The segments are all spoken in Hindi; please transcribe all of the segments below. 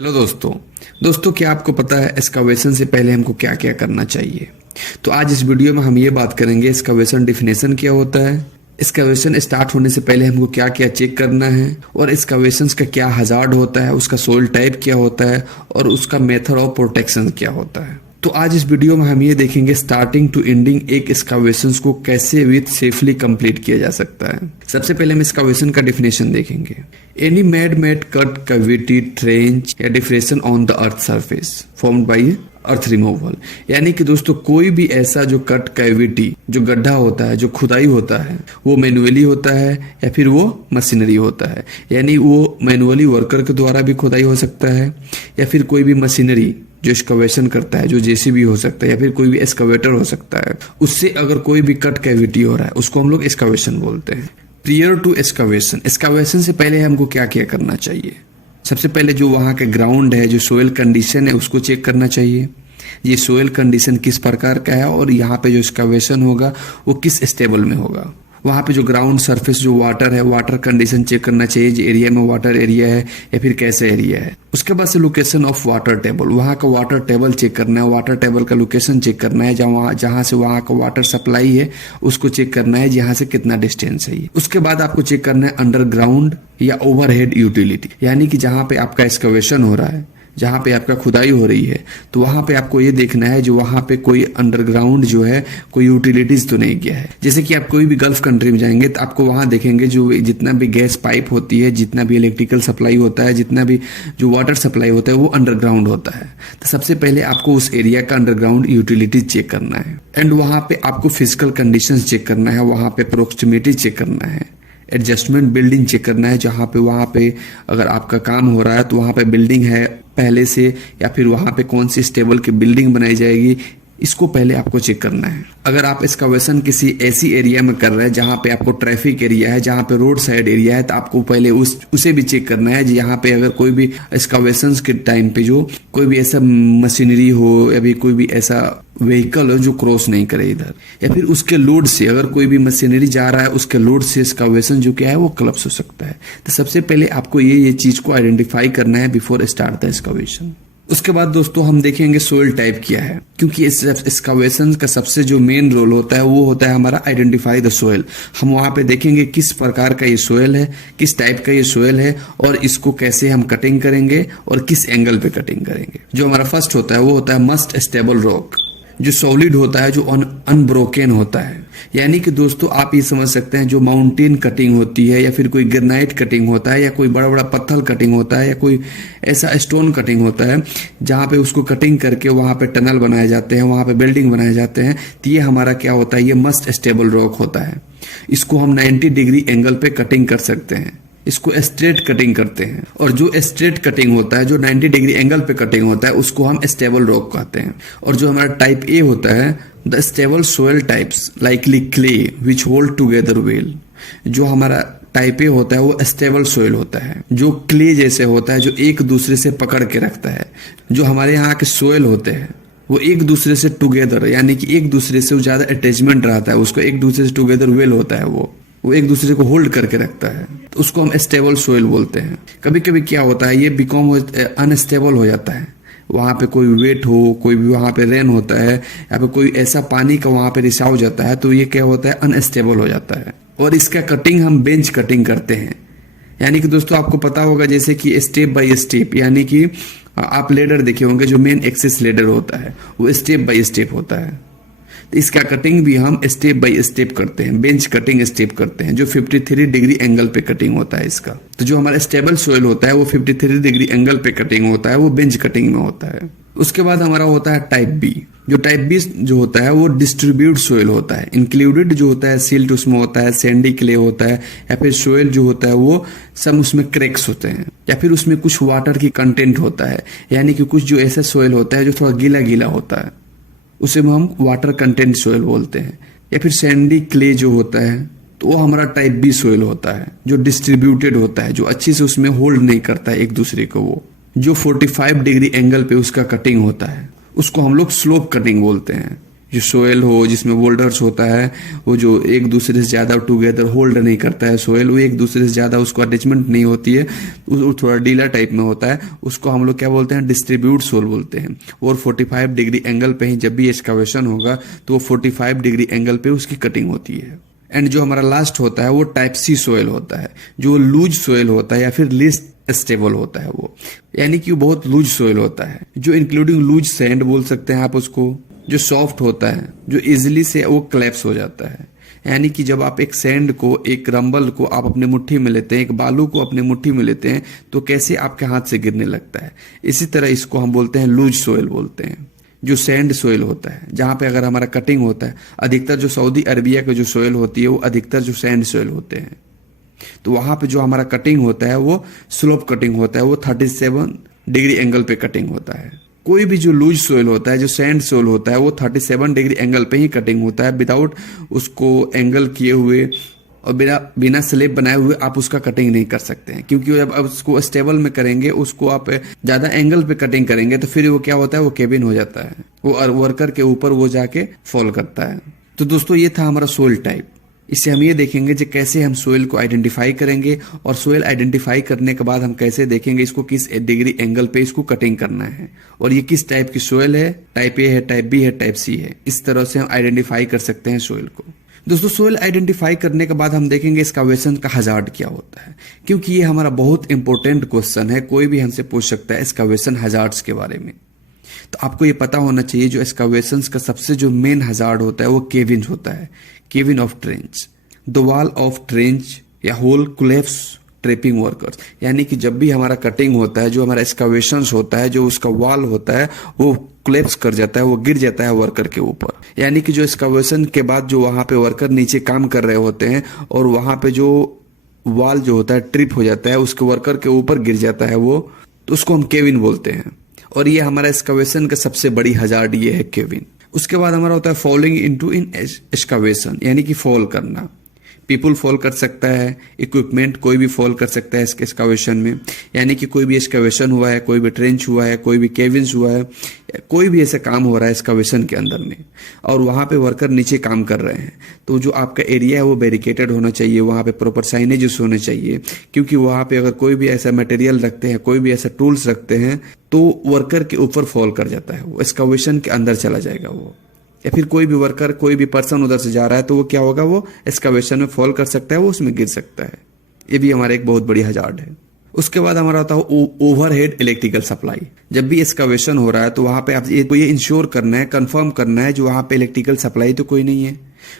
हेलो दोस्तों क्या आपको पता है एक्सकवेशन से पहले हमको क्या क्या करना चाहिए। तो आज इस वीडियो में हम ये बात करेंगे एक्सकवेशन डेफिनेशन क्या होता है, एक्सकवेशन स्टार्ट होने से पहले हमको क्या क्या चेक करना है, और एक्सकवेशन का क्या हजार्ड होता है, उसका सोइल टाइप क्या होता है और उसका मेथड ऑफ प्रोटेक्शन क्या होता है। तो आज इस वीडियो में हम ये देखेंगे स्टार्टिंग टू एंडिंग एक एक्सकवेशन को कैसे विथ सेफली कंप्लीट किया जा सकता है। सबसे पहले हम एक्सकवेशन का डेफिनेशन देखेंगे। Any made cut cavity trench या depression on the earth surface formed by earth removal, यानी कि दोस्तों कोई भी ऐसा जो कट कैविटी जो गड्ढा होता है, जो खुदाई होता है, वो मैनुअली होता है या फिर वो मशीनरी होता है। यानी वो मैनुअली वर्कर के द्वारा भी खुदाई हो सकता है या फिर कोई भी मशीनरी जो एक्सकवेशन करता है, जो जेसीबी हो सकता है या फिर कोई भी एक्सकवेटर हो सकता है, उससे अगर कोई भी कट कैविटी हो रहा है उसको हम लोग एक्सकवेशन बोलते हैं। प्रियर टू एक्सकवेशन, एक्सकवेशन से पहले हमको क्या क्या करना चाहिए। सबसे पहले जो वहाँ के ग्राउंड है, जो सोयल कंडीशन है, उसको चेक करना चाहिए। ये सोयल कंडीशन किस प्रकार का है और यहाँ पे जो एक्सकवेशन होगा वो किस स्टेबल में होगा। वहाँ पे जो ग्राउंड सरफेस जो वाटर है, वाटर कंडीशन चेक करना चाहिए, जो एरिया में वाटर एरिया है या फिर कैसे एरिया है। उसके बाद से लोकेशन ऑफ वाटर टेबल, वहाँ का वाटर टेबल चेक करना है, वाटर टेबल का लोकेशन चेक करना है, जहाँ से वहाँ का वाटर सप्लाई है उसको चेक करना है, जहाँ से कितना डिस्टेंस है। उसके बाद आपको चेक करना है अंडरग्राउंड या ओवरहेड यूटिलिटी, यानी कि जहाँ पे आपका एक्सकवेशन हो रहा है, जहाँ पे आपका खुदाई हो रही है, तो वहां पे आपको ये देखना है जो वहां पे कोई अंडरग्राउंड जो है कोई यूटिलिटीज तो नहीं गया है। जैसे कि आप कोई भी गल्फ कंट्री में जाएंगे तो आपको वहां देखेंगे जो जितना भी गैस पाइप होती है, जितना भी इलेक्ट्रिकल सप्लाई होता है, जितना भी जो वाटर सप्लाई होता है वो अंडरग्राउंड होता है। तो सबसे पहले आपको उस एरिया का अंडरग्राउंड यूटिलिटीज चेक करना है एंड वहां पे आपको फिजिकल कंडीशन चेक करना है, वहां पे प्रोक्सिमिटी चेक करना है, एडजस्टमेंट बिल्डिंग चेक करना है। जहाँ पे वहाँ पे अगर आपका काम हो रहा है तो वहाँ पे बिल्डिंग है पहले से या फिर वहाँ पे कौन सी स्टेबल की बिल्डिंग बनाई जाएगी, इसको पहले आपको चेक करना है। अगर आप एक्सकवेशन किसी ऐसी एरिया में कर रहे हैं जहाँ पे आपको ट्रैफिक एरिया है, जहाँ पे रोड साइड एरिया है, तो आपको पहले उसे भी चेक करना है। यहाँ पे अगर कोई भी एक्सकवेशन के टाइम पे जो कोई भी ऐसा मशीनरी हो या भी कोई भी ऐसा व्हीकल हो जो क्रॉस नहीं करे इधर, या फिर उसके लोड से अगर कोई भी मशीनरी जा रहा है उसके लोड से एक्सकवेशन जो क्या है वो क्लप्स हो सकता है। तो सबसे पहले आपको ये चीज को आइडेंटिफाई करना है बिफोर स्टार्ट द एक्सकवेशन। उसके बाद दोस्तों हम देखेंगे सोइल टाइप क्या है, क्योंकि इस एक्सकवेशन का सबसे जो मेन रोल होता है वो होता है हमारा आइडेंटिफाई द सोइल। हम वहां पे देखेंगे किस प्रकार का ये सोइल है, किस टाइप का ये सोइल है और इसको कैसे हम कटिंग करेंगे और किस एंगल पे कटिंग करेंगे। जो हमारा फर्स्ट होता है वो होता है मस्ट स्टेबल रॉक, जो सॉलिड होता है, जो अनब्रोकन होता है। यानी कि दोस्तों आप ये समझ सकते हैं जो माउंटेन कटिंग होती है या फिर कोई ग्रेनाइट कटिंग होता है या कोई बड़ा बड़ा पत्थर कटिंग होता है या कोई ऐसा स्टोन कटिंग होता है जहाँ पे उसको कटिंग करके वहाँ पे टनल बनाए जाते हैं, वहाँ पे बिल्डिंग बनाए जाते हैं, तो ये हमारा क्या होता है, ये मस्ट स्टेबल रॉक होता है। इसको हम 90 डिग्री एंगल पे कटिंग कर सकते हैं, इसको स्ट्रेट कटिंग करते हैं। और जो स्ट्रेट कटिंग होता है, जो 90 डिग्री एंगल पे कटिंग होता है, उसको हम स्टेबल रॉक कहते हैं। और जो हमारा टाइप ए होता है the stable soil types likely clay which hold together well, जो हमारा टाइप ए होता है वो स्टेबल सोयल होता है, जो क्ले जैसे होता है, जो एक दूसरे से पकड़ के रखता है। जो हमारे यहाँ के सोयल होते हैं वो एक दूसरे से टुगेदर, यानी कि एक दूसरे से ज्यादा अटैचमेंट रहता है, उसको एक दूसरे से टुगेदर वेल होता है, वो एक दूसरे को होल्ड करके रखता है, तो उसको हम स्टेबल सोइल बोलते हैं। कभी कभी क्या होता है ये बिकॉम अनस्टेबल हो जाता है, वहाँ पे कोई वेट हो, कोई भी वहाँ पे रेन होता है या फिर कोई ऐसा पानी का वहाँ पे रिसाव जाता है, तो ये क्या होता है अनस्टेबल हो जाता है। और इसका कटिंग हम बेंच कटिंग करते हैं। यानी कि दोस्तों आपको पता होगा जैसे कि स्टेप बाय स्टेप, यानी कि आप लेडर देखे होंगे, जो मेन एक्सेस लेडर होता है वो स्टेप बाय स्टेप होता है। तो इसका कटिंग भी हम स्टेप बाय स्टेप करते हैं, बेंच कटिंग स्टेप करते हैं, जो 53 डिग्री एंगल पे कटिंग होता है इसका। तो जो हमारा स्टेबल सोइल होता है वो 53 डिग्री एंगल पे कटिंग होता है, वो बेंच कटिंग में होता है। उसके बाद हमारा होता है टाइप बी। जो टाइप बी जो होता है वो डिस्ट्रीब्यूट सोइल होता है। इंक्लूडेड जो होता है सिल्ट उसमें होता है, सैंडी क्ले होता है, या फिर सोइल जो होता है वो सब उसमें क्रैक्स होते हैं, या फिर उसमें कुछ वाटर की कंटेंट होता है। यानी कि कुछ जो ऐसा सोइल होता है जो थोड़ा गीला गीला होता है, उसे हम वाटर कंटेंट सोइल बोलते हैं। या फिर सैंडी क्ले जो होता है तो वो हमारा टाइप बी सोइल होता है, जो डिस्ट्रीब्यूटेड होता है, जो अच्छी से उसमें होल्ड नहीं करता है एक दूसरे को। वो जो 45 डिग्री एंगल पे उसका कटिंग होता है उसको हम लोग स्लोप कटिंग बोलते हैं। जो सोयल हो जिसमें बोल्डर्स होता है, वो जो एक दूसरे से ज़्यादा टुगेदर होल्ड नहीं करता है सोयल, वो एक दूसरे से ज़्यादा उसको अटैचमेंट नहीं होती है, वो थोड़ा डीला टाइप में होता है, उसको हम लोग क्या बोलते हैं, डिस्ट्रीब्यूट सोल बोलते हैं। और 45 डिग्री एंगल पे ही जब भी एक्सकवेशन होगा तो वो 45 डिग्री एंगल पे उसकी कटिंग होती है। एंड जो हमारा लास्ट होता है वो टाइप सी सोयल होता है, जो लूज सोयल होता है या फिर लिस्ट स्टेबल होता है वो, यानी कि वो बहुत लूज सोयल होता है, जो इंक्लूडिंग लूज सैंड बोल सकते हैं आप उसको, जो सॉफ्ट होता है, जो इजिली से वो क्लैप्स हो जाता है। यानी कि जब आप एक सैंड को, एक रंबल को आप अपने मुट्ठी में लेते हैं, एक बालू को अपने मुट्ठी में लेते हैं, तो कैसे आपके हाथ से गिरने लगता है, इसी तरह इसको हम बोलते हैं लूज सोयल बोलते हैं, जो सैंड सोयल होता है, जहां पे अगर हमारा कटिंग होता है, अधिकतर जो सऊदी अरबिया के जो सोयल होती है वो अधिकतर जो सैंड सोयल होते हैं, तो वहां पे जो हमारा कटिंग होता है वो स्लोप कटिंग होता है, वो 37 डिग्री एंगल पे कटिंग होता है। कोई भी जो लूज सोयल होता है, जो सैंड सोयल होता है, वो 37 डिग्री एंगल पे ही कटिंग होता है, विदाउट उसको एंगल किए हुए और बिना स्लेब बनाए हुए आप उसका कटिंग नहीं कर सकते हैं, क्योंकि जब आप उसको स्टेबल में करेंगे, उसको आप ज्यादा एंगल पे कटिंग करेंगे तो फिर वो क्या होता है, वो केबिन हो जाता है, वो वर्कर के ऊपर वो जाके फॉल करता है। तो दोस्तों ये था हमारा सोयल टाइप। इससे हम ये देखेंगे कि कैसे हम सोयल को आइडेंटिफाई करेंगे, और सोयल आइडेंटिफाई करने के बाद हम कैसे देखेंगे इसको किस डिग्री एंगल पे इसको कटिंग करना है, और ये किस टाइप की सोयल है, टाइप ए है, टाइप बी है, टाइप सी है। इस तरह से हम आइडेंटिफाई कर सकते हैं सोयल को। दोस्तों सोयल आइडेंटिफाई करने के बाद हम देखेंगे एक्सकावेशन का हजार्ड क्या होता है, क्योंकि ये हमारा बहुत इंपॉर्टेंट क्वेश्चन है, कोई भी हमसे पूछ सकता है एक्सकावेशन हजार्ड्स के बारे में। तो आपको ये पता होना चाहिए जो एक्सकावेशंस का सबसे जो मेन हजार्ड होता है वो केविन होता है, Kevin of trench, the wall of trench या होल कोलैप्स ट्रेपिंग वर्कर्स। यानी कि जब भी हमारा कटिंग होता है, जो हमारा एक्सकावेशंस होता है, जो उसका वॉल होता है वो कोलैप्स कर जाता है, वो गिर जाता है वर्कर के ऊपर। यानी कि जो एक्सकावेशन के बाद जो वहां पे वर्कर नीचे काम कर रहे होते हैं और वहां पे जो वॉल जो होता है ट्रिप हो जाता है, उसके वर्कर के ऊपर गिर जाता है वो, तो उसको हम केविन बोलते हैं। और ये हमारा एक्सकावेशन का सबसे बड़ी हजार्ड ये है केविन। उसके बाद हमारा होता है फॉलिंग इनटू इन एक्सकावेशन, यानी कि फॉल करना। पीपुल फॉल कर सकता है, इक्विपमेंट कोई भी फॉल कर सकता है इसके एक्सकावेशन में। यानी कि कोई भी एक्सकावेशन हुआ है, कोई भी ट्रेंच हुआ है, कोई भी केविन्स हुआ है, कोई भी ऐसा काम हो रहा है एक्सकावेशन के अंदर में, और वहां पे वर्कर नीचे काम कर रहे हैं, तो जो आपका एरिया है वो बैरिकेटेड होना चाहिए, वहां पे प्रॉपर साइनेजेस होने चाहिए, क्योंकि वहां पे अगर कोई भी ऐसा मटेरियल रखते हैं, कोई भी ऐसा टूल्स रखते हैं, तो वर्कर के ऊपर फॉल कर जाता है, वो एक्सकावेशन के अंदर चला जाएगा वो। या फिर कोई भी वर्कर, कोई भी पर्सन उधर से जा रहा है तो वो क्या होगा, वो एक्सकावेशन में फॉल कर सकता है, वो उसमें गिर सकता है। ये भी हमारा एक बहुत बड़ी हजार्ड है। उसके बाद हमारा होता है ओवरहेड इलेक्ट्रिकल सप्लाई। जब भी एक्सकावेशन हो रहा है तो वहां पे आप ये इंश्योर करना है, कंफर्म करना है जो वहां पे इलेक्ट्रिकल सप्लाई तो कोई नहीं है,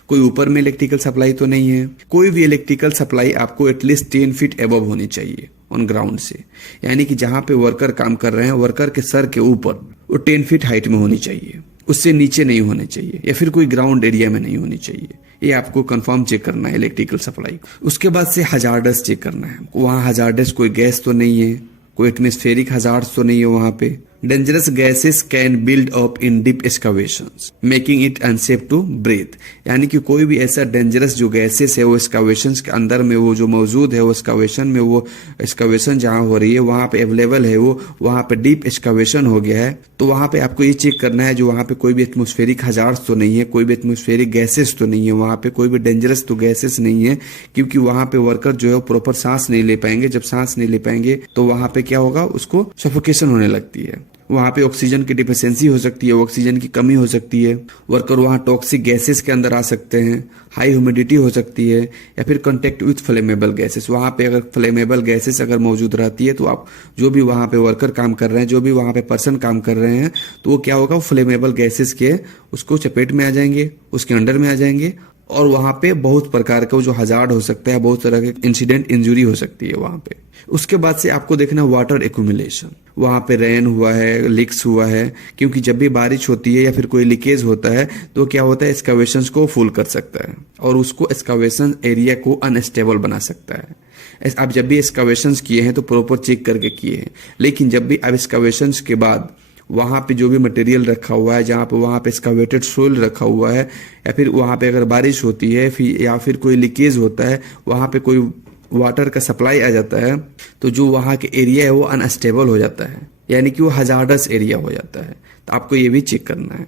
कोई ऊपर में इलेक्ट्रिकल सप्लाई तो नहीं है। कोई भी इलेक्ट्रिकल सप्लाई आपको एटलीस्ट 10 फीट एबव होनी चाहिए ऑन ग्राउंड से, यानी कि जहां पे वर्कर काम कर रहे हैं वर्कर के सर के ऊपर वो 10 फीट हाइट में होनी चाहिए, उससे नीचे नहीं होने चाहिए, या फिर कोई ग्राउंड एरिया में नहीं होनी चाहिए। ये आपको कंफर्म चेक करना है इलेक्ट्रिकल सप्लाई। उसके बाद से हजार्डस चेक करना है, वहां हजार्डस कोई गैस तो नहीं है, कोई एटमॉस्फेरिक हजार्ड्स तो नहीं है वहां पे। Dangerous gases can build up in deep excavations making it unsafe to breathe. यानी कि कोई भी ऐसा डेंजरस जो गैसेस है वो एक्सकावेशंस के अंदर में वो जो मौजूद है, वो एक्सकावेशन में, वो एक्सकावेशन जहां हो रही है वहां पे अवेलेबल है, वो वहां पे डीप एक्सकावेशन हो गया है, तो वहां पे आपको ये चेक करना है जो वहां पे कोई भी एटमॉस्फेरिक हजार्ड्स तो नहीं है, कोई भी एटमॉस्फेरिक गैसेस तो नहीं है, वहां पे कोई भी डेंजरस तो गैसेस नहीं है, क्योंकि वहां पे वर्कर जो है प्रॉपर सांस नहीं ले पाएंगे। जब सांस नहीं ले पाएंगे तो वहां पे क्या होगा, उसको सफोकेशन होने लगती है, वहां पे ऑक्सीजन की डिफिशियंसी हो सकती है, ऑक्सीजन की कमी हो सकती है, वर्कर वहां टॉक्सिक गैसेस के अंदर आ सकते हैं, हाई ह्यूमिडिटी हो सकती है, या फिर कांटेक्ट विथ फ्लेमेबल गैसेस। वहां पे अगर फ्लेमेबल गैसेस अगर मौजूद रहती है तो आप जो भी वहां पे वर्कर काम कर रहे हैं, जो भी वहां पे पर्सन काम कर रहे हैं, तो वो क्या होगा, फ्लेमेबल गैसेस के उसको चपेट में आ जाएंगे, उसके अंडर में आ जाएंगे, और वहां पे बहुत प्रकार का जो हजार्ड हो सकता है, बहुत तरह के इंसिडेंट इंजुरी हो सकती है वहां पे। उसके बाद से आपको देखना वाटर एक्यूमुलेशन, वहां पे रेन हुआ है, लीक्स हुआ है, क्योंकि जब भी बारिश होती है या फिर कोई लीकेज होता है तो क्या होता है, एक्सकावेशंस को फुल कर सकता है और उसको एक्सकावेशन एरिया को अनस्टेबल बना सकता है। आप जब भी एक्सकावेशंस किए हैं तो प्रॉपर चेक करके किए हैं, लेकिन जब भी आप एक्सकावेशंस के बाद वहां पे जो भी मटेरियल रखा हुआ है, जहां पे वहां पे एक्सकावेटेड सोइल रखा हुआ है, या फिर वहां पे अगर बारिश होती है या फिर कोई लीकेज होता है, वहां पे कोई वाटर का सप्लाई आ जाता है, तो जो वहां के एरिया है वो अनस्टेबल हो जाता है, यानी कि वो हजार्डस एरिया हो जाता है। तो आपको ये भी चेक करना है।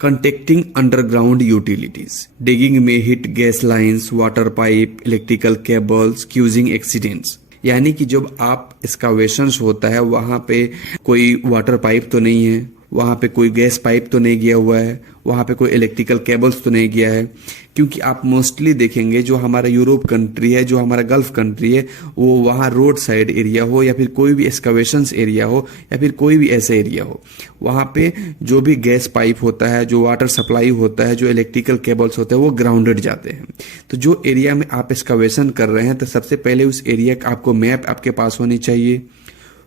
कंटेक्टिंग अंडरग्राउंड यूटिलिटीज, डिगिंग में hit gas lines, water pipe, electrical cables, causing accidents. यानी कि जब आप एक्सकावेशंस होता है वहां पे कोई वाटर पाइप तो नहीं है, वहां पे कोई गैस पाइप तो नहीं गया हुआ है, वहां पे कोई इलेक्ट्रिकल केबल्स तो नहीं गया है। क्योंकि आप मोस्टली देखेंगे जो हमारा यूरोप कंट्री है, जो हमारा गल्फ कंट्री है, वो वहाँ रोड साइड एरिया हो या फिर कोई भी एक्सकावेशंस एरिया हो या फिर कोई भी ऐसा एरिया हो, वहाँ पे जो भी गैस पाइप होता है, जो वाटर सप्लाई होता है, जो इलेक्ट्रिकल केबल्स होते हैं, वो ग्राउंडेड जाते हैं। तो जो एरिया में आप एक्सकावेशन कर रहे हैं तो सबसे पहले उस एरिया का आपको मैप आपके पास होनी चाहिए,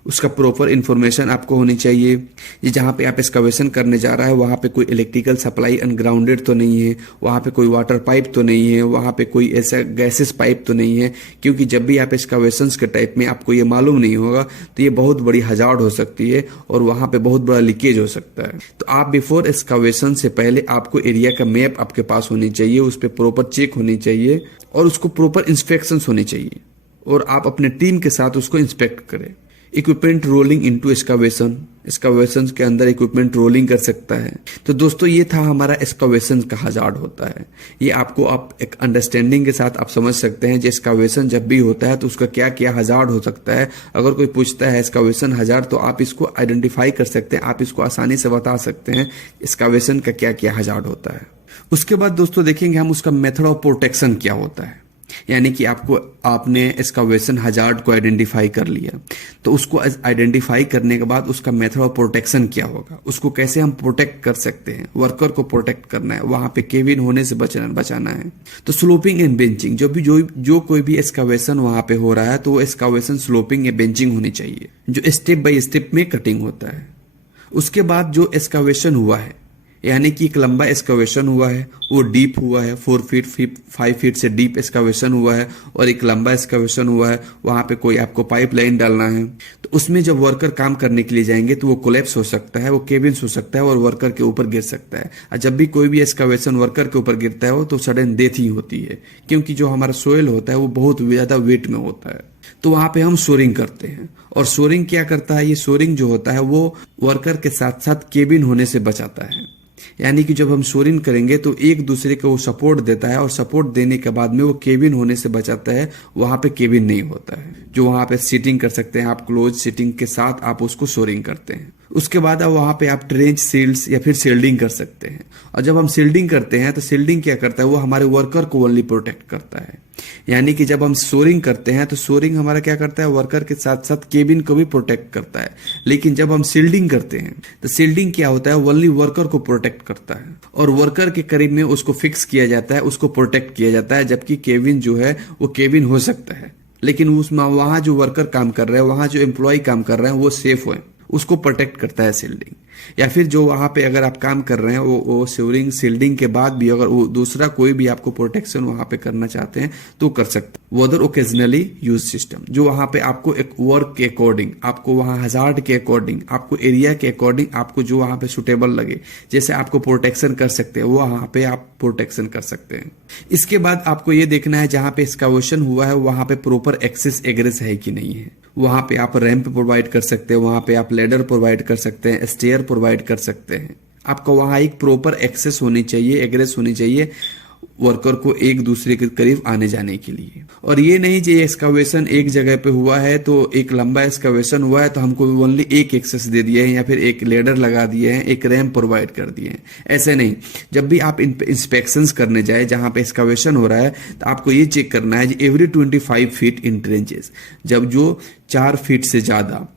उसका प्रॉपर इन्फॉर्मेशन आपको होनी चाहिए। ये जहाँ पे आप एक्सकावेशन करने जा रहा है वहाँ पे कोई इलेक्ट्रिकल सप्लाई अनग्राउंडेड तो नहीं है, वहाँ पे कोई वाटर पाइप तो नहीं है, वहाँ पे कोई ऐसा गैसेस पाइप तो नहीं है। क्योंकि जब भी आप एक्सकावेशंस के टाइप में आपको ये मालूम नहीं होगा तो ये बहुत बड़ी हजार्ड हो सकती है और वहाँ पे बहुत बड़ा लीकेज हो सकता है। तो आप बिफोर एक्सकावेशन से पहले आपको एरिया का मैप आपके पास होनी चाहिए, उस पर प्रॉपर चेक होनी चाहिए और उसको प्रॉपर इंस्पेक्शन होनी चाहिए और आप अपने टीम के साथ उसको इंस्पेक्ट करें। इक्विपमेंट रोलिंग इनटू एक्सकावेशन के अंदर इक्विपमेंट रोलिंग कर सकता है। तो दोस्तों ये था हमारा एक्सकावेशन का हजार्ड होता है। ये आपको आप एक अंडरस्टैंडिंग के साथ आप समझ सकते हैं, जो एक्सकावेशन जब भी होता है तो उसका क्या क्या हजार्ड हो सकता है। अगर कोई पूछता है एक्सकावेशन हजार्ड तो आप इसको आइडेंटिफाई कर सकते हैं, आप इसको आसानी से बता सकते हैं एक्सकावेशन का क्या क्या हजार्ड होता है। उसके बाद दोस्तों देखेंगे हम उसका मेथड ऑफ प्रोटेक्शन क्या होता है। यानी कि आपने एक्सकावेशन हजार्ड को आइडेंटिफाई कर लिया, तो उसको आइडेंटिफाई करने के बाद उसका मेथड ऑफ प्रोटेक्शन क्या होगा, उसको कैसे हम प्रोटेक्ट कर सकते हैं। वर्कर को प्रोटेक्ट करना है, वहां पे केविन होने से बचाना है। तो स्लोपिंग एंड बेंचिंग, जो कोई भी एक्सकावेशन वहां पे हो रहा है तो वो एक्सकावेशन स्लोपिंग या बेंचिंग होनी चाहिए, जो स्टेप बाय स्टेप में कटिंग होता है। उसके बाद जो एक्सकावेशन हुआ है, यानी कि एक लंबा एक्सकावेशन हुआ है, वो डीप हुआ है, 4 फीट 5 फीट से डीप एक्सकावेशन हुआ है और एक लंबा एक्सकावेशन हुआ है, वहां पे कोई आपको पाइप लाइन डालना है। तो उसमें जब वर्कर काम करने के लिए जाएंगे तो वो कोलैप्स हो सकता है, वो केबिन्स हो सकता है और वर्कर के ऊपर गिर सकता है। और जब भी कोई भी एक्सकावेशन वर्कर के ऊपर गिरता है तो सडन डेथ ही होती है, क्योंकि जो हमारा सोयल होता है वो बहुत ज्यादा वेट में होता है। तो वहां पे हम सोरिंग करते हैं। और सोरिंग क्या करता है, ये सोरिंग जो होता है वो वर्कर के साथ साथ केबिन होने से बचाता है। यानी कि जब हम सोरिंग करेंगे तो एक दूसरे को वो सपोर्ट देता है और सपोर्ट देने के बाद में वो केबिन होने से बचाता है, वहां पे केबिन नहीं होता है। जो वहां पे सीटिंग कर सकते हैं आप, क्लोज सीटिंग के साथ आप उसको सोरिंग करते हैं। उसके बाद अब वहां पे आप ट्रेंच सील्ड्स या फिर सील्डिंग कर सकते हैं। और जब हम सील्डिंग करते हैं तो सील्डिंग क्या करता है, वो हमारे वर्कर को ओनली प्रोटेक्ट करता है। यानी कि जब हम सोरिंग करते हैं तो सोरिंग हमारा क्या करता है, वर्कर के साथ साथ केबिन को भी प्रोटेक्ट करता है। लेकिन जब हम सील्डिंग करते हैं तो सील्डिंग क्या होता है, ओनली वर्कर को प्रोटेक्ट करता है और वर्कर के करीब में उसको फिक्स किया जाता है, उसको प्रोटेक्ट किया जाता है। जबकि केबिन जो है वो केबिन हो सकता है, लेकिन उसमें वहां जो वर्कर काम कर रहे हैं, वहां जो एम्प्लॉय काम कर रहे हैं वो सेफ हो, उसको प्रोटेक्ट करता है सील्डिंग। या फिर जो वहां पे अगर आप काम कर रहे हैं वो सील्डिंग के बाद भी अगर वो दूसरा कोई भी आपको प्रोटेक्शन वहां पे करना चाहते हैं तो कर सकते हैं। वदर ओकेजनली यूज सिस्टम, जो वहां पे आपको एक वर्क के अकॉर्डिंग, आपको वहां हजार्ड के अकॉर्डिंग, आपको एरिया के अकॉर्डिंग, आपको जो वहां पे सुटेबल लगे, जैसे आपको प्रोटेक्शन कर सकते हैं वो वहां पे आप प्रोटेक्शन कर सकते हैं। इसके बाद आपको ये देखना है जहां पे एक्सकावेशन हुआ है वहां पे प्रॉपर एक्सेस एग्रेस है कि नहीं है। वहां पे आप रैंप प्रोवाइड कर सकते हैं, वहां पे आप लेडर प्रोवाइड कर सकते हैं, स्टेयर प्रोवाइड कर सकते हैं। आपको वहां एक प्रॉपर एक्सेस होनी चाहिए, एग्रेस होनी चाहिए वर्कर को एक दूसरे के करीब आने जाने के लिए। और ये नहीं कि एक्सकावेशन एक जगह पे हुआ है तो एक लंबा एक्सकावेशन हुआ है तो हमको ओनली एक एक्सेस दे दिए हैं या फिर एक लेडर लगा दिए हैं, एक रैंप प्रोवाइड कर दिए हैं। ऐसे नहीं, जब भी आप इंस्पेक्शंस करने जाए जहां पे एक्सकावेशन हो रहा है तो आपको ये चेक करना है एवरी 25 फीट इन ट्रेंचेस, जब जो 4 फीट से ज्यादा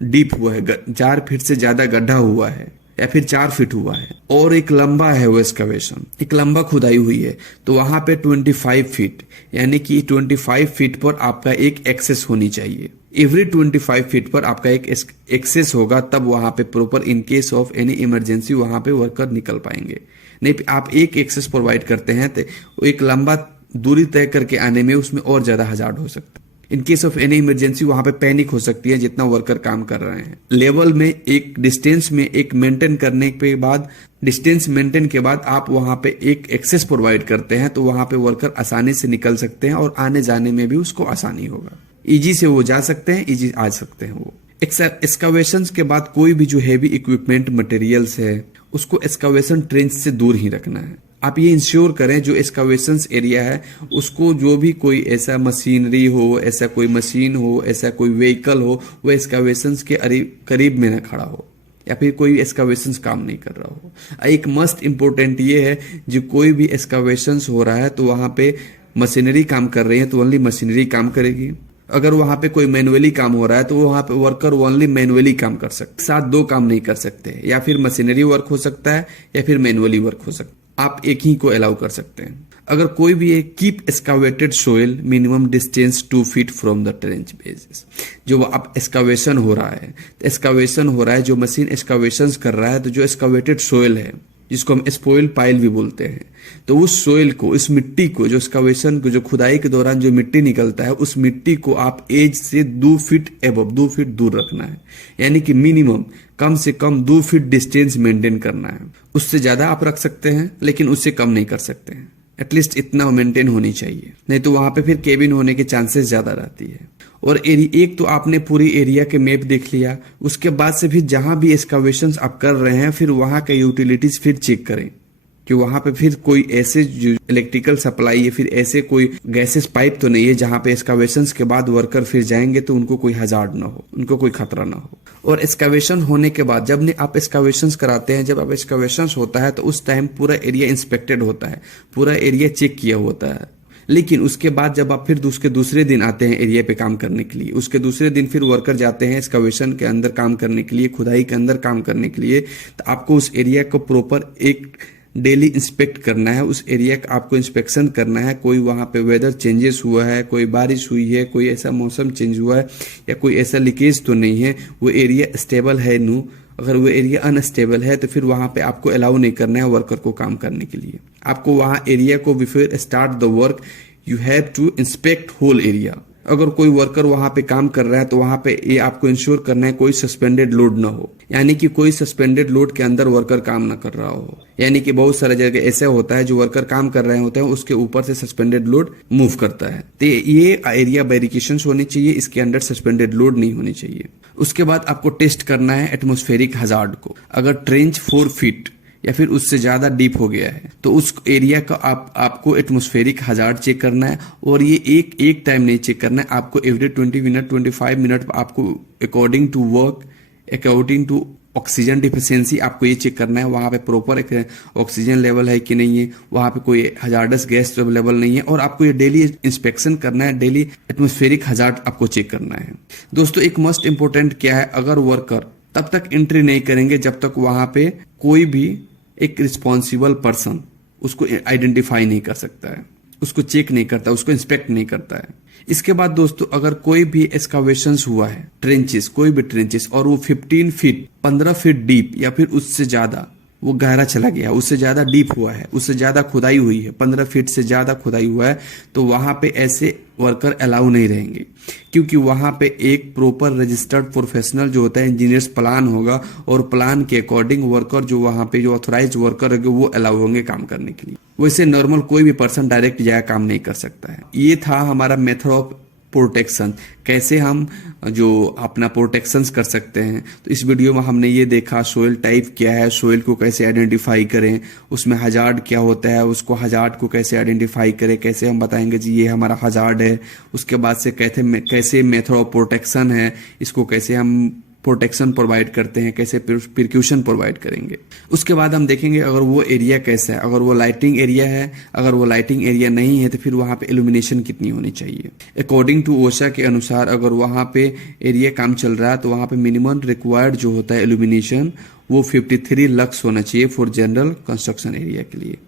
डीप हुआ है, 4 फीट से ज्यादा गड्ढा हुआ है या फिर 4 फीट हुआ है और एक लंबा है वो एक्सकावेशन, एक लंबा खुदाई हुई है, तो वहां पे 25 फीट यानी कि 25 फीट पर आपका एक एक्सेस होनी चाहिए। एवरी 25 फीट पर आपका एक एक्सेस होगा, तब वहां पे proper in case of any emergency वहां पे वर्कर निकल पाएंगे। नहीं आप एक एक्सेस प्रोवाइड करते हैं तो एक लंबा दूरी तय करके आने में उसमें और ज्यादा हजार्ड हो सकता है। In case of any emergency वहां पे पैनिक हो सकती है जितना वर्कर काम कर रहे हैं। लेवल में एक डिस्टेंस में एक मेंटेन करने के बाद, डिस्टेंस मेंटेन के बाद आप वहां पे एक एक्सेस प्रोवाइड करते हैं तो वहां पे वर्कर आसानी से निकल सकते हैं और आने जाने में भी उसको आसानी होगा। इजी से वो जा सकते हैं, इजी आ सकते हैं वो। एक्सकावेशन के बाद कोई भी जो हैवी इक्विपमेंट मटेरियल्स है उसको एक्सकावेशन ट्रेंच से दूर ही रखना है। आप ये इंश्योर करें जो एक्सकावेशन एरिया है उसको जो भी कोई ऐसा मशीनरी हो, ऐसा कोई मशीन हो, ऐसा कोई व्हीकल हो, वो एक्सकावेशन के करीब में न खड़ा हो या फिर कोई एक्सकावेशन काम नहीं कर रहा हो। एक मस्ट इम्पोर्टेंट ये है जो कोई भी एक्सकावेशन हो रहा है तो वहां पे मशीनरी काम कर रही है तो ओनली मशीनरी काम करेगी। अगर वहां पे कोई मैनुअली काम हो रहा है तो वहां पे वर्कर ओनली मैनुअली काम कर सकते, साथ दो काम नहीं कर सकते। या फिर मशीनरी वर्क हो सकता है या फिर मैनुअली वर्क हो सकता है, आप एक ही को अलाउ कर सकते हैं। अगर कोई भी है keep एक्सकावेटेड soil minimum distance 2 feet from the trench basis. जो आप एक्सकावेशन हो रहा है तो एक्सकावेशन हो रहा है, जो मशीन एक्सकावेशन कर रहा है तो जो एक्सकावेटेड सोइल है जिसको हम स्पोइल पाइल भी बोलते हैं, तो उस सोइल को, इस मिट्टी को, जो एक्सकावेशन को, जो खुदाई के दौरान जो मिट्टी निकलता है उस मिट्टी को आप एज से 2 फीट एबव, 2 फीट दूर रखना है। यानी कि मिनिमम कम से कम 2 फीट डिस्टेंस मेंटेन करना है। उससे ज्यादा आप रख सकते हैं लेकिन उससे कम नहीं कर सकते हैं। एटलीस्ट इतना मेंटेन होनी चाहिए, नहीं तो वहां पे फिर केबिन होने के चांसेस ज्यादा रहती है। और एक तो आपने पूरी एरिया के मैप देख लिया, उसके बाद से फिर जहां भी एक्सकावेशंस आप कर रहे हैं फिर वहां का यूटिलिटीज फिर चेक करें कि वहां पे फिर कोई ऐसे इलेक्ट्रिकल सप्लाई या फिर ऐसे कोई गैसेस पाइप तो नहीं है जहां पे एक्सकावेशंस के बाद वर्कर फिर जाएंगे तो उनको कोई हजार्ड ना हो, उनको कोई खतरा ना हो। और एक्सकावेशन होने के बाद जब आप एक्सकावेशंस कराते हैं, जब आप एक्सकावेशंस होता है तो उस टाइम पूरा एरिया इंस्पेक्टेड होता है, पूरा एरिया चेक किया होता है। लेकिन उसके बाद जब आप फिर उसके दूसरे दिन आते हैं एरिया पे काम करने के लिए, उसके दूसरे दिन फिर वर्कर जाते हैं एक्सकावेशन के अंदर काम करने के लिए, खुदाई के अंदर काम करने के लिए, तो आपको उस एरिया को प्रॉपर एक डेली इंस्पेक्ट करना है। उस एरिया का आपको इंस्पेक्शन करना है। कोई वहां पे वेदर चेंजेस हुआ है, कोई बारिश हुई है, कोई ऐसा मौसम चेंज हुआ है या कोई ऐसा लीकेज तो नहीं है, वो एरिया स्टेबल है नो। अगर वो एरिया अनस्टेबल है तो फिर वहां पे आपको अलाउ नहीं करना है वर्कर को काम करने के लिए। आपको वहां एरिया को before start the work you have to inspect whole area. अगर कोई वर्कर वहां पे काम कर रहा है तो वहां पे ये आपको इंश्योर करना है कोई सस्पेंडेड लोड ना हो, यानी कि कोई सस्पेंडेड लोड के अंदर वर्कर काम ना कर रहा हो। यानी कि बहुत सारा जगह ऐसा होता है जो वर्कर काम कर रहे होते हैं उसके ऊपर से सस्पेंडेड लोड मूव करता है, तो ये एरिया बैरिकेशन होनी चाहिए, इसके अंदर सस्पेंडेड लोड नहीं होनी चाहिए। उसके बाद आपको टेस्ट करना है एटमॉस्फेरिक हजार्ड को। अगर ट्रेंच 4 फीट या फिर उससे ज्यादा डीप हो गया है तो उस एरिया का आपको एटमॉस्फेरिक हजार्ड चेक करना है। और ये एक टाइम नहीं चेक करना है, आपको एवरी 20 मिनट 25 मिनट आपको according to work, according to oxygen deficiency आपको ये चेक करना है वहां पे प्रॉपर ऑक्सीजन लेवल है कि नहीं है, वहां पे कोई हजार्डस गैस लेवल नहीं है। और आपको ये डेली इंस्पेक्शन करना है, डेली एटमॉस्फेरिक हजार्ड आपको चेक करना है। दोस्तों एक मोस्ट इंपोर्टेंट क्या है, अगर वर्कर तब तक एंट्री नहीं करेंगे जब तक वहां पे कोई भी एक रिस्पॉन्सिबल पर्सन उसको आइडेंटिफाई नहीं कर सकता है, उसको चेक नहीं करता, उसको इंस्पेक्ट नहीं करता है। इसके बाद दोस्तों अगर कोई भी एक्सकावेशंस हुआ है, ट्रेंचेस, कोई भी ट्रेंचेस, और वो 15 फीट 15 फीट डीप या फिर उससे ज्यादा वो गहरा चला गया, उससे ज्यादा डीप हुआ है, उससे ज्यादा खुदाई हुई है, 15 फीट से ज्यादा खुदाई हुआ है, तो वहां पे ऐसे वर्कर अलाउ नहीं रहेंगे। क्योंकि वहां पे एक प्रॉपर रजिस्टर्ड प्रोफेशनल जो होता है इंजीनियर्स प्लान होगा और प्लान के अकॉर्डिंग वर्कर जो वहां पे जो ऑथोराइज वर्कर होंगे वो अलाउ होंगे काम करने के लिए। वैसे नॉर्मल कोई भी पर्सन डायरेक्ट जाकर काम नहीं कर सकता है। ये था हमारा मेथड ऑफ प्रोटेक्शन, कैसे हम जो अपना प्रोटेक्शन कर सकते हैं। तो इस वीडियो में हमने ये देखा सोइल टाइप क्या है, सोइल को कैसे आइडेंटिफाई करें, उसमें हजार्ड क्या होता है, उसको हजार्ड को कैसे आइडेंटिफाई करें, कैसे हम बताएंगे जी ये हमारा हजार्ड है। उसके बाद से कैसे मेथड ऑफ प्रोटेक्शन है, इसको कैसे हम प्रोटेक्शन प्रोवाइड करते हैं, कैसे प्रिकॉशन प्रोवाइड करेंगे। उसके बाद हम देखेंगे अगर वो एरिया कैसा है, अगर वो लाइटिंग एरिया है, अगर वो लाइटिंग एरिया नहीं है तो फिर वहां पे इल्यूमिनेशन कितनी होनी चाहिए। अकॉर्डिंग टू ओशा के अनुसार अगर वहां पे एरिया काम चल रहा है तो वहां पे मिनिमम रिक्वायर्ड जो होता है इल्यूमिनेशन वो 53 लक्स होना चाहिए फॉर जनरल कंस्ट्रक्शन एरिया के लिए।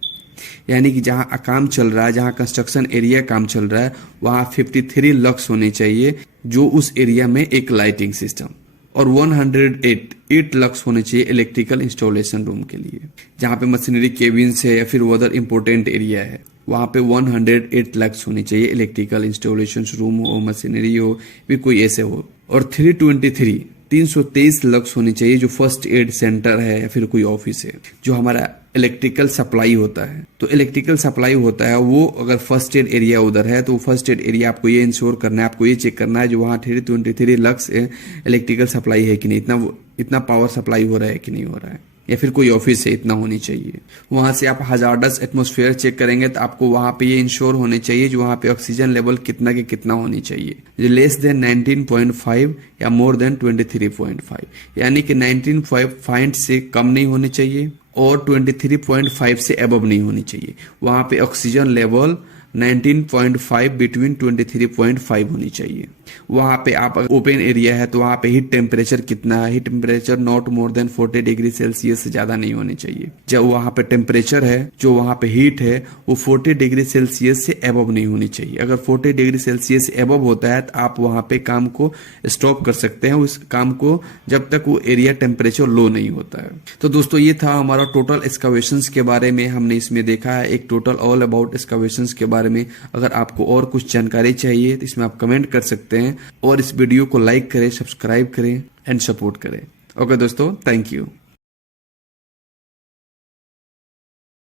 यानी कि जहां काम चल रहा है, जहां कंस्ट्रक्शन एरिया काम चल रहा है वहां 53 लक्स होने चाहिए जो उस एरिया में एक लाइटिंग सिस्टम, और 108 लक्स होने चाहिए इलेक्ट्रिकल इंस्टॉलेशन रूम के लिए। जहां पे मशीनरी केबिन्स है या फिर अदर इंपोर्टेंट एरिया है वहां पे 108 लक्स होनी चाहिए इलेक्ट्रिकल इंस्टॉलेशन रूम हो, मशीनरी हो, भी कोई ऐसे हो। और 323 323 लक्स होनी चाहिए, जो फर्स्ट एड सेंटर है या फिर कोई ऑफिस है। जो हमारा इलेक्ट्रिकल सप्लाई होता है, तो इलेक्ट्रिकल सप्लाई होता है वो अगर फर्स्ट एड एरिया उधर है तो फर्स्ट एड एरिया आपको ये इंश्योर करना है, आपको ये चेक करना है जो वहाँ 323 लक्स इलेक्ट्रिकल सप्लाई है कि नहीं, इतना पावर सप्लाई हो रहा है कि नहीं हो रहा है, या फिर कोई ऑफिस है इतना होनी चाहिए। वहां से आप हजार्डस एटमॉस्फेयर चेक करेंगे तो आपको वहां पे ये इंश्योर होने चाहिए जो वहां पे ऑक्सीजन लेवल कितना के कितना होनी चाहिए, जो लेस देन 19.5 या मोर देन 23.5, यानी कि 19.5 से कम नहीं होनी चाहिए और 23.5 से अबव नहीं होनी चाहिए। वहां पे ऑक्सीजन लेवल 19.5 बिटवीन 23.5 होनी चाहिए। वहां पे आप ओपन एरिया है तो वहां पे हीट टेम्परेचर कितना है, heat temperature not more than 40 degree Celsius से ज्यादा नहीं होनी चाहिए। जब वहां पे टेम्परेचर है, जो वहां पे हीट है वो 40 डिग्री सेल्सियस से एबव नहीं होनी चाहिए। अगर 40 डिग्री सेल्सियस से एबव होता है तो आप वहां पे काम को स्टॉप कर सकते हैं, उस काम को जब तक वो एरिया टेम्परेचर लो नहीं होता है। तो दोस्तों ये था हमारा टोटल एक्सकवेशंस के बारे में, हमने इसमें देखा है एक टोटल ऑल अबाउट एक्सकवेशंस के बारे में। अगर आपको और कुछ जानकारी चाहिए तो इसमें आप कमेंट कर सकते हैं और इस वीडियो को लाइक करें, सब्सक्राइब करें एंड सपोर्ट करें। ओके दोस्तों, थैंक यू।